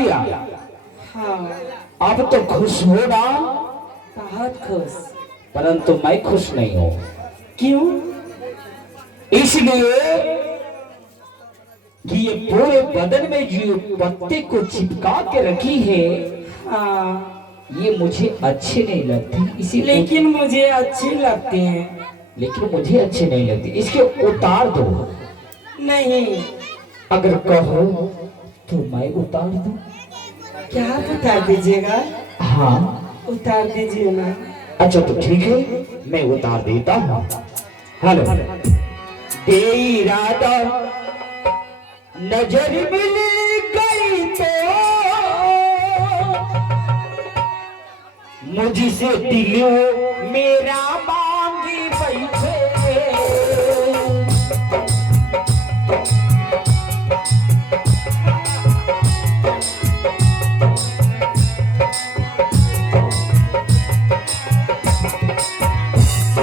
लिया। हाँ, अब तो खुश हो ना? बहुत खुश। परंतु मैं खुश नहीं हूँ। क्यों? इसलिए कि ये पूरे बदन में जो पत्ते को चिपका के रखी है, हाँ, ये मुझे अच्छे नहीं लगते। इसी लेकिन मुझे अच्छे लगते हैं। लेकिन मुझे अच्छे नहीं लगते, इसके उतार दो। नहीं। अगर कहो तो मैं उतार दूं। क्या आप उतार दीजिएगा? हाँ, उतार दीजिए ना। अच्छा तो ठीक है, मैं उतार देता हूँ। हेलो। इरादा नजर मिल गई तो मुझसे दिल मेरा मांगी बैठे।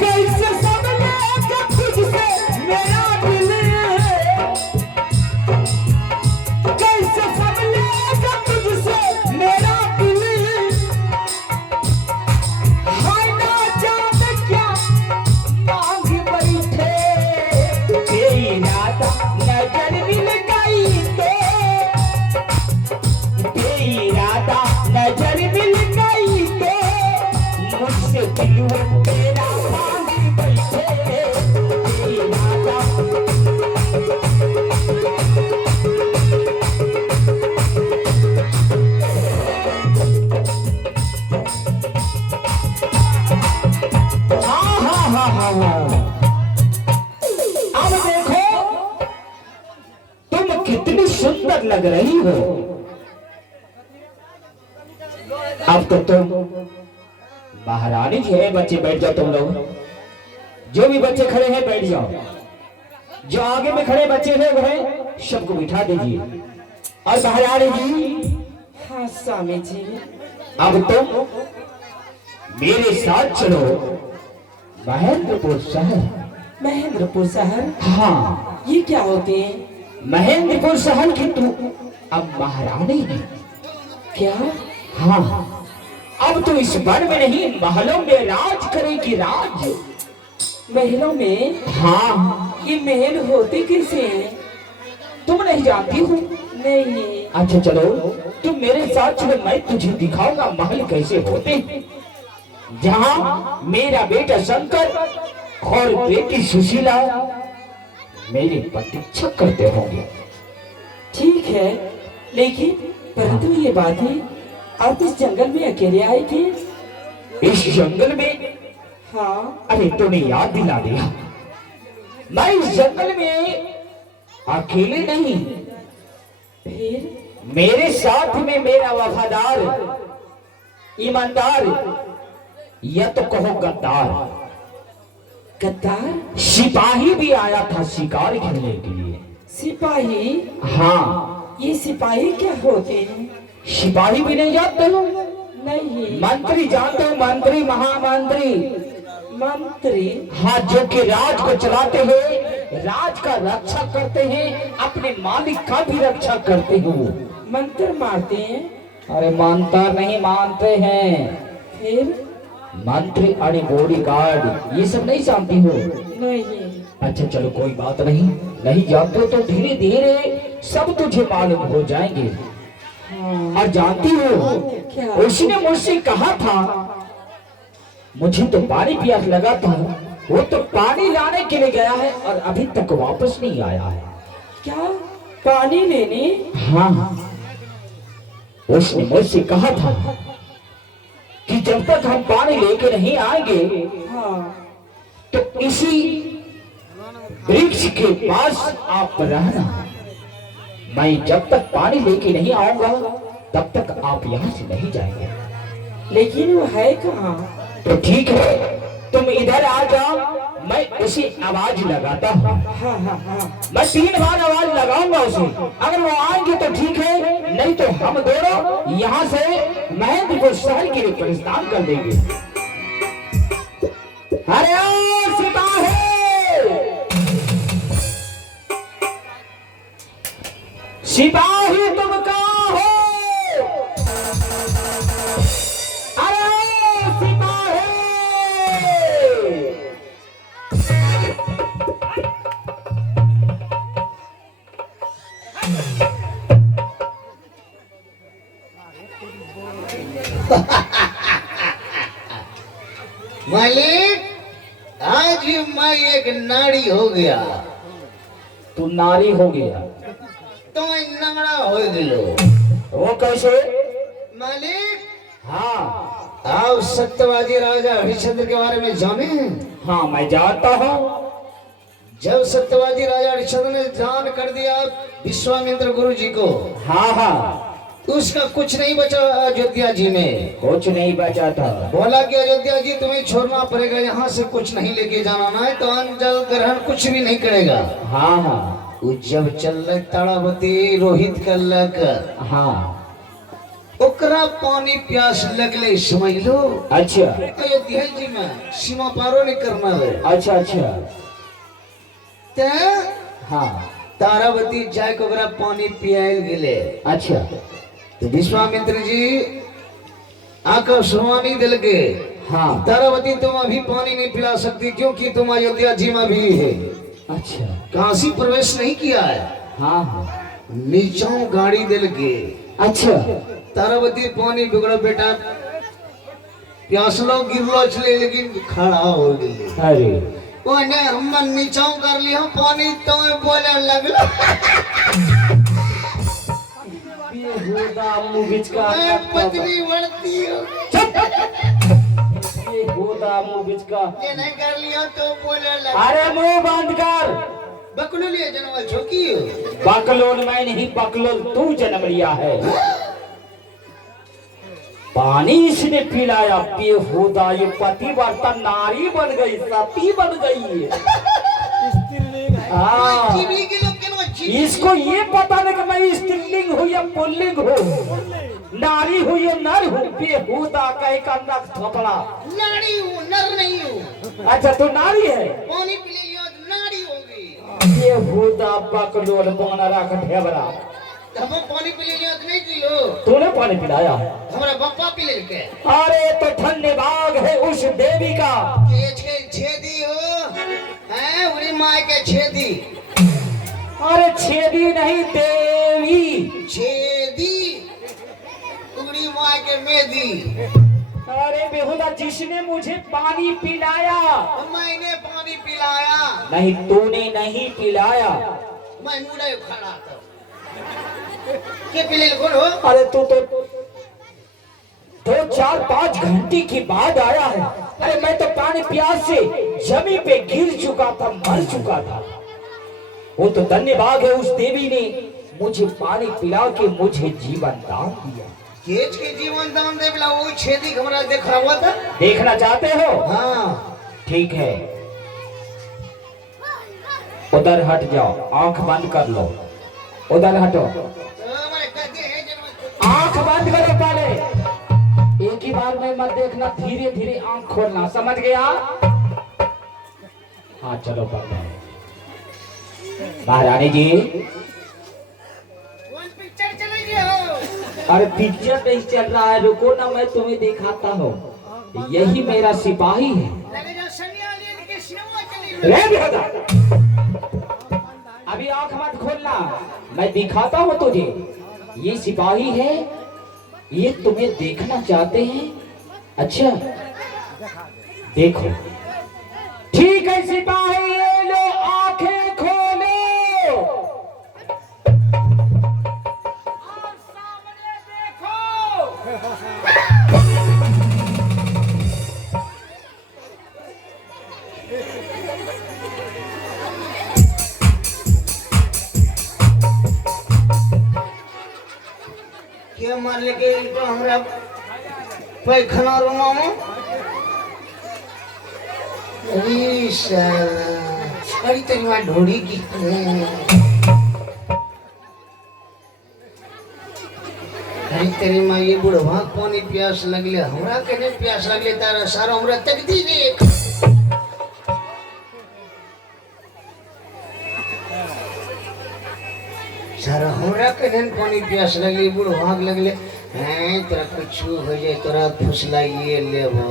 कैसे समझेगा तुझसे मेरा दिल, कैसे समझेगा तुझसे मेरा दिल, हाय ना जाने क्या मांग बैठे। बेइरादा नजर मिल गई तो, बेइरादा नजर मिल गई तो मुझसे दिल तेरा मांग बैठे। बेइरादा हाँ हाँ हाँ हाँ हाँ। अब देखो तुम कितनी सुंदर लग रही हो। अब तो तुम महारानी जी है। बच्चे बैठ जाओ, तुम लोग जो भी बच्चे खड़े हैं बैठ जाओ। जो आगे में खड़े बच्चे हैं वह सबको बिठा दीजिए। और महारानी जी, हाँ स्वामी जी। अब तुम मेरे साथ चलो महेंद्रपुर शहर। महेंद्रपुर शहर? हाँ, ये क्या होते हैं? महेंद्रपुर शहर की तू अब महारानी है। क्या? हाँ, अब तो इस वन में नहीं महलों में राज करेगी, राज। महलों में? हाँ, ये महल होते कैसे हैं? तुम नहीं जानती हो? नहीं। अच्छा चलो तुम मेरे साथ चलो, मैं तुझे दिखाऊंगा महल कैसे होते हैं, जहाँ मेरा बेटा शंकर और बेटी सुशीला मेरी प्रतीक्षा करते होंगे। ठीक है, लेकिन परंतु ये बात है, आप इस जंगल में अकेले आए थे? इस जंगल में? हाँ। अरे तूने याद दिला दिया। मैं इस जंगल में अकेले नहीं, फिर? मेरे साथ में मेरा वफादार, ईमानदार, या तो कहो गद्दार, गद्दार सिपाही भी आया था शिकार खेलने के लिए। सिपाही? हाँ, ये सिपाही क्या होते हैं? सिपाही भी नहीं जानते हो? नहीं। मंत्री जानते हो? मंत्री, महामंत्री। मंत्री? हाँ, जो कि राज को चलाते हैं, राज का रक्षा करते हैं, अपने मालिक का भी रक्षा करते हो। मंत्र मारते हैं? अरे मानता नहीं, मानते हैं। फिर? मंत्री और बॉडीगार्ड ये सब नहीं जानती हो? नहीं। अच्छा चलो कोई बात नहीं, नहीं जानते हो तो धीरे धीरे सब तुझे मालूम हो जाएंगे। हाँ। और जानती हो, क्या? उसने मुझसे कहा था, मुझे तो पानी प्यास लगा था, वो तो पानी लाने के लिए गया है और अभी तक वापस नहीं आया है। क्या? पानी लेने? हाँ, उसने मुझसे कहा था कि जब तक हम पानी लेके नहीं आएंगे हाँ। तो इसी वृक्ष के पास आप रहना। मैं जब तक पानी लेके नहीं आऊंगा तब तक आप यहाँ से नहीं जाएंगे। लेकिन वो है कहाँ? तो ठीक है, तुम इधर आ जाओ, मैं उसे आवाज लगाता हूँ। हाँ हाँ हाँ। मैं 3 बार आवाज लगाऊंगा उसे, अगर वो आएंगे तो ठीक है, नहीं तो हम दोनों यहाँ से महेंद्रपुर शहर के लिए प्रस्थान कर देंगे। अरे ओ सिपाही, सिपाही तुम कहाँ हो? मालिक आज ही मैं एक नाड़ी हो गया तू नारी हो गया तो मैं नंगड़ा हो गलो। वो कैसे? मालिक हाँ आप सत्यवादी राजा हरिश्चंद्र के बारे में जाने हैं? हाँ मैं जानता हूँ। जब सत्यवादी राजा हरिश्चंद्र ने दान कर दिया विश्वामित्र गुरु जी को, हाँ हाँ उसका कुछ नहीं बचा अयोध्या जी में। कुछ नहीं बचा था। बोला कि अयोध्या जी तुम्हें छोड़ना पड़ेगा, यहाँ से कुछ नहीं लेके जाना ना है तो अन्न जल ग्रहण कुछ भी नहीं करेगा। हाँ हाँ वो जब चल ताड़ावती रोहित कर लग हाँ ओकरा पानी प्यास लगले समझ लो। अच्छा अयोध्या जी में सीमा पारो नहीं करना है। अच्छा अच्छा ते हाँ तारावती जाय को ओकरा पानी पियाल गेले। अच्छा तो विश्वामित्र जी आकाशवाणी दिल के हाँ तारावती तुम अभी पानी नहीं पिला सकती क्योंकि तुम अयोध्या जी में भी है, अच्छा काशी प्रवेश नहीं किया है। हाँ हाँ नीचों गाड़ी दिल के अच्छा तारावती पानी बिगड़ो बेटा प्यासलो गिरलो चले लेकिन खड़ा हो गई। अरे ओने हम नीचों कर लिया पानी तो बोले लगलो बेहुदा मुंह बिचका मैं पत्नी बढ़ती हूँ। बेहुदा मुंह बिचका। ये नहीं कर लिया तो बोले लगलो अरे मुंह बंद कर। बकलो लिए जनवा झोंकी हो। बकलोल मैं नहीं बकलोल तू जन्म लिया है। पानी इसने पिलाया बेहुदा ये पतिव्रता नारी बन गई सती बन गई। हाँ जीवी के लोग केनो जीवी इसको ये पता नहीं कि मैं स्त्रीलिंग हूँ या पुल्लिंग हूँ, नारी हूँ या नर हूँ। बेहुदा कहीं का नक थोपड़ा। नारी हूँ नर नहीं हूँ। अच्छा तू नारी है? पानी पी लिया तो नारी हो गई। बेहुदा बकलोल बोना रख ढेबरा। हम पानी पी लिया तो नहीं पियो। तूने पानी पिलाया? हमारा बप्पा पी ले के। अरे तो धन्यवाद है उस देवी का। केच के छेदी हो हैं उरी माँ के छेदी। अरे छेदी नहीं देवी। छेदी उरी माँ के मेदी। अरे बेहुदा जिसने मुझे पानी पिलाया। मैंने पानी पिलाया। नहीं तूने नहीं पिलाया। मैं मुड़े खड़ा था के पी ले कौन हो? अरे तू तो 2-4-5 घंटे के बाद आया है। अरे मैं तो पानी प्यास से जमीन पे गिर चुका था, मर चुका था। वो तो धन्यवाद है उस देवी ने मुझे पानी पिला के मुझे जीवन दान दिया। केच के जीवन दान दे बिला वो छेदी हमारा देख रहा हुआ था। देखना चाहते हो? हाँ ठीक है उधर हट जाओ, आंख बंद कर लो। उधर हटो, हमारे कहते हैं जन्म आंख बंद करो पहले। एक ही बार में मत देखना, धीरे धीरे आंख खोलना, समझ गया? हाँ चलो पढ़ते हैं। महारानी जी कौन पिक्चर चले गए हो? अरे पिक्चर नहीं चल रहा है, रुको ना मैं तुम्हें दिखाता हूँ। यही मेरा सिपाही है। लगे जो सन्याली के सिनेमा चली रे बेटा, अभी आंख मत खोलना, मैं दिखाता हूँ तुझे। ये सिपाही है, ये तुम्हें देखना चाहते हैं। अच्छा देखो, ठीक है सिपाही, ये लो आंखें खोलो और सामने देखो। के मार लेके तो हमरा पैखाना रूमा में अरे साला अरे तेरी माँ ढोड़ी की अरे तेरी माँ ये बुढ़वा पानी प्यास लगले हमरा कने प्यास लगले तारा सारा हमरा तकदी देख सारा हमरा कने पानी प्यास लगले बुढ़वा भाग लगले हैं तोरा कुछ हो जाए तोरा फुसलाइए लेबो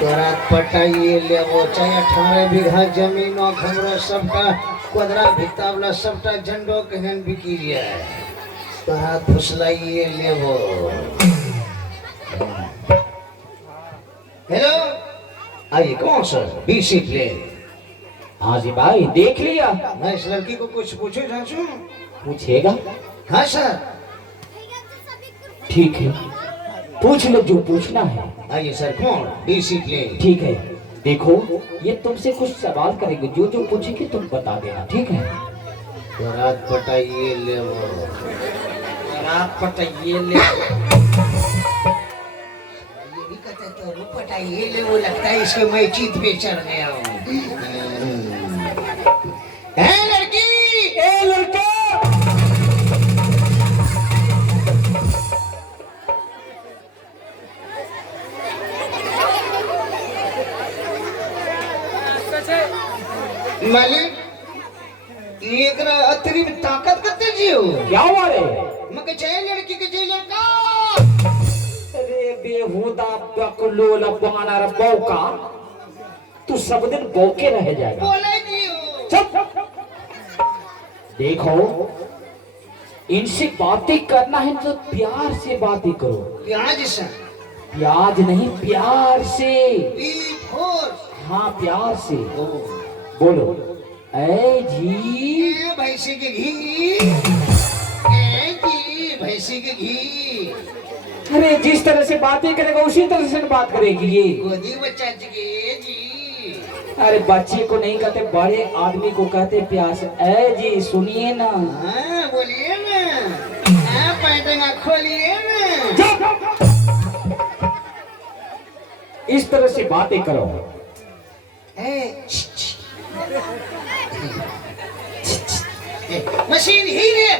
तोरा पटाइए लेबो चाहे 18 बीघा जमीन हमरा सबटा कोदरा भितावला सबटा झंडो कहन बिकी जाए तोरा फुसलाइए लेबो हेलो आइए कौन सर डिसिप्लिन। हाँ जी भाई, देख लिया। मैं इस लड़की को कुछ पूछू झांसू? पूछेगा? हाँ सर। ठीक है, पूछ लो जो पूछना है। आइए सर कौन डिसिप्लिन। ठीक है, देखो ये तुमसे कुछ सवाल करेंगे, जो जो पूछेंगे तुम बता देना, ठीक है? रात पटाइए ले वो। रात पटाइए ले। ये भी कहते तो रू पटाइए ले वो, लगता है इसके मैं चीत पे चढ़ गया हूँ। लड़की ए लड़का, मालिक एक अतरी में ताकत करते जियो। क्या हुआ रे? मगर जय लड़की के जय लड़का। अरे बेहुदा बकलोल बानर बौका, तू सब दिन बौके रह जाएगा। बोले जियो। चुप। देखो, इनसे बातें करना है तो प्यार से बातें करो। प्याज से प्याज नहीं, प्यार से। हाँ, प्यार से बोलो। ऐ जी भैंसी के घी। ए जी भैंसी के घी। अरे जिस तरह से बातें करेगा उसी तरह से बात करेगी ये। गोदी बच्चा जी जी। अरे बच्चे को नहीं कहते, बड़े आदमी को कहते प्यास। ऐ जी सुनिए ना। हाँ बोलिए ना। हाँ पैंतना खोलिए ना। इस तरह से बातें करो। मशीन ही रे।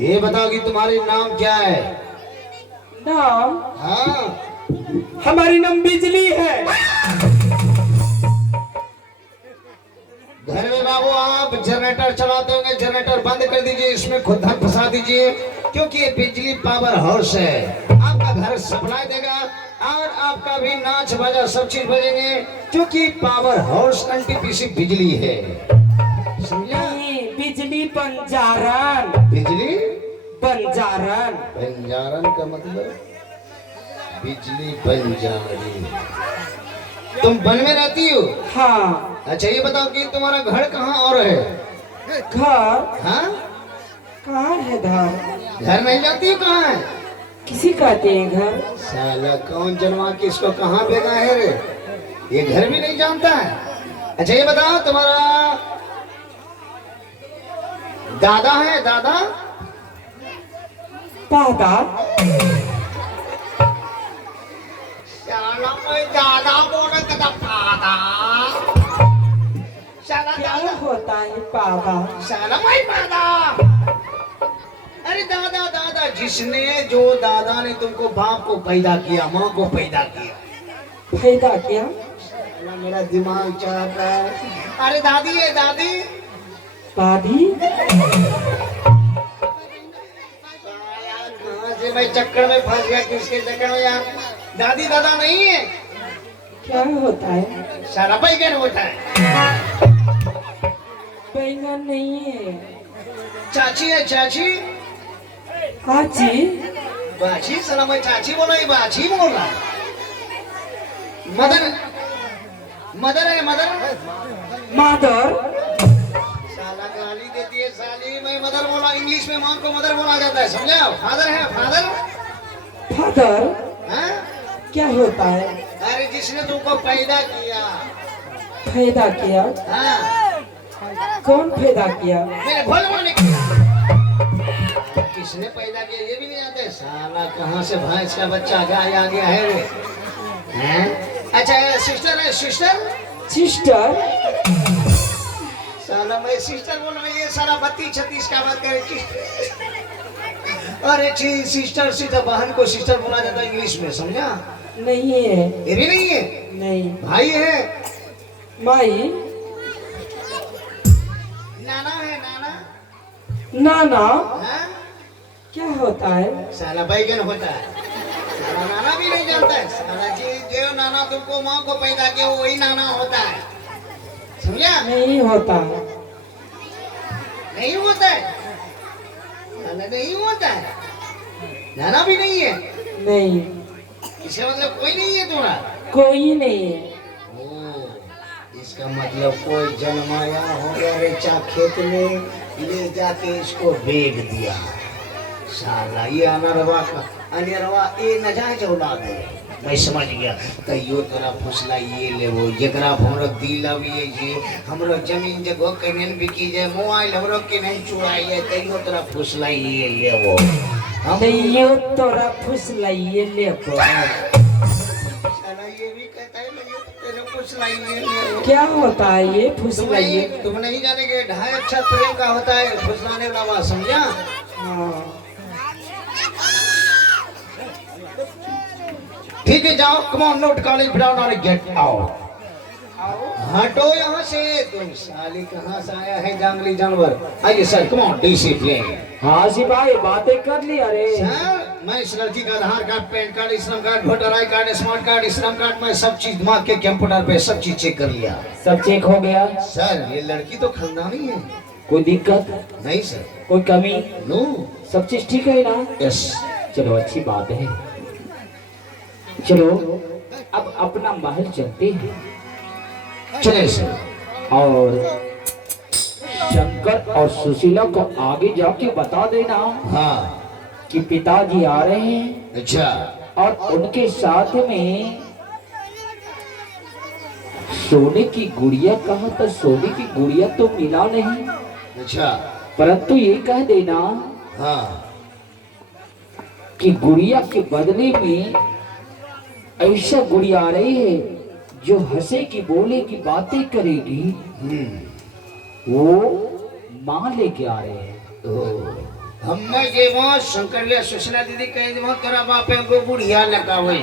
ये बताओ कि तुम्हारी नाम क्या है? नाम? हाँ हमारी नाम बिजली है। घर में बाबू आप जनरेटर चलाते होंगे, जनरेटर बंद कर दीजिए, इसमें खुद धन फंसा दीजिए, क्योंकि ये बिजली पावर हाउस है। आपका घर सप्लाई देगा और आपका भी नाच बाजा सब चीज बजेंगे, क्योंकि पावर हाउस एनटीपीसी बिजली है। समझा? बिजली बंजारन। बिजली बंजारन। बंजारन का मतलब बिजली बंजारी। तुम वन में रहती हो? हाँ। अच्छा ये बताओ कि तुम्हारा घर कहाँ और है? घर? हाँ कहाँ है घर? घर नहीं जाती हो? कहाँ है? किसी कहते हैं घर? साला कौन जन्मा किसको कहाँ भेजा है रे? ये घर भी नहीं जानता है। अच्छा ये बताओ तुम्हारा दादा है? दादा दादा? साला कोई दादा बोला कदा दादा। साला क्या दादा होता है पापा? साला भाई दादा। अरे दादा दादा, जिसने जो दादा ने तुमको बाप को पैदा किया, माँ को पैदा किया। पैदा किया? साला मेरा दिमाग चाहता है। अरे दादी है दादी। दादी? कहाँ से मैं चक्कर में फंस गया, किसके चक्कर में यार? दादी दादा नहीं है। क्या होता है? सारा बैगन होता है। बैंगन नहीं है। चाची है चाची। आजी? बाची? साला मैं चाची बोला, ये बाची बोल रहा। मदर मदर है मदर। मदर? साला गाली देती है साली। मैं मदर बोला, इंग्लिश में माँ को मदर बोला जाता है, समझा? फादर है फादर। फादर? हाँ? क्या होता है? अरे जिसने तुमको पैदा किया। पैदा किया? हाँ कौन पैदा किया? मैंने भोल बोलने किया। किसने पैदा किया ये भी नहीं आते। साला कहाँ से भैंस का बच्चा आ गया है रे? हैं? अच्छा सिस्टर है सिस्टर। सिस्टर? साला मैं सिस्टर बोल रहा हूँ, ये साला 32-36 का बात करे। अरे सिस्टर सीधा बहन को सिस्टर बोला जाता है इंग्लिश में, समझा? नहीं है। ये भी नहीं है। नहीं। भाई है? माई? नाना है नाना। नाना? हाँ? क्या होता है? साला बैगन होता है। साला नाना भी नहीं जानता है। साला जी जो नाना तुमको माँ को पैदा किया वही नाना होता है, समझा? नहीं होता। नहीं होता है। साला नहीं होता है। नाना भी नहीं है? नहीं, इसका मतलब कोई नहीं है तुम्हारा? कोई नहीं है। ओ, इसका मतलब कोई जन्माया होगा रेचा खेत में, ले जाके इसको बेच दिया। साला ये अनरवा ये नजायज औलाद है। मैं समझ गया। कहियो तोरा फुसला ये लेवो जकरा हमरो दिल अबिए जे हमरो जमीन जगह केनन बिकी जाए, मोबाइल हमरो केनन चुराइए, कहियो तोरा फुसला ये लेवो। हम नहीं तोरा फुसलाइए लेबो। साला ये भी कहता है मैं तेरे फुसला ये लेवो। क्या होता है ये फुसलाइए? तुम नहीं जानेंगे ढाई अक्षर प्रेम का होता है फुसलाने वाला बात, समझा? हाँ। ठीक है जाओ, come on note college brown और गेट आउट। हटो यहाँ से, तुम साली कहाँ से आया है जंगली जानवर। आइए सर, कम ऑन डिसिप्लिन। हाँ सिपाही बातें कर ली। अरे सर मैं इस लड़की का आधार कार्ड, पैन कार्ड, श्रम card, voter I card, smart card, श्रम कार्ड, मैं सब चीज मार के कंप्यूटर पे सब चीज चेक कर लिया। सब चेक हो गया? सर ये लड़की तो खानदानी है। कोई दिक्कत? नहीं सर। कोई कमी? नो। सब चीज ठीक है ना? यस। चलो अच्छी बात है। चलो अब अपना महल चलते हैं। चलिए सर। और शंकर और सुशीला को आगे जाके बता देना हाँ। कि पिताजी आ रहे हैं अच्छा। और उनके साथ में सोने की गुड़िया कहा, तो सोने की गुड़िया तो मिला नहीं, अच्छा। परंतु ये कह देना हाँ। कि गुड़िया के बदले में ऐसा गुड़िया आ रही है जो हंसेगी, बोलेगी, बातें करेगी। वो माँ लेके आ रहे हैं। तो हम ये वहाँ शंकर या सुशीला दीदी कहें, वहाँ तेरा बाप है, वो बुढ़िया लगा हुई।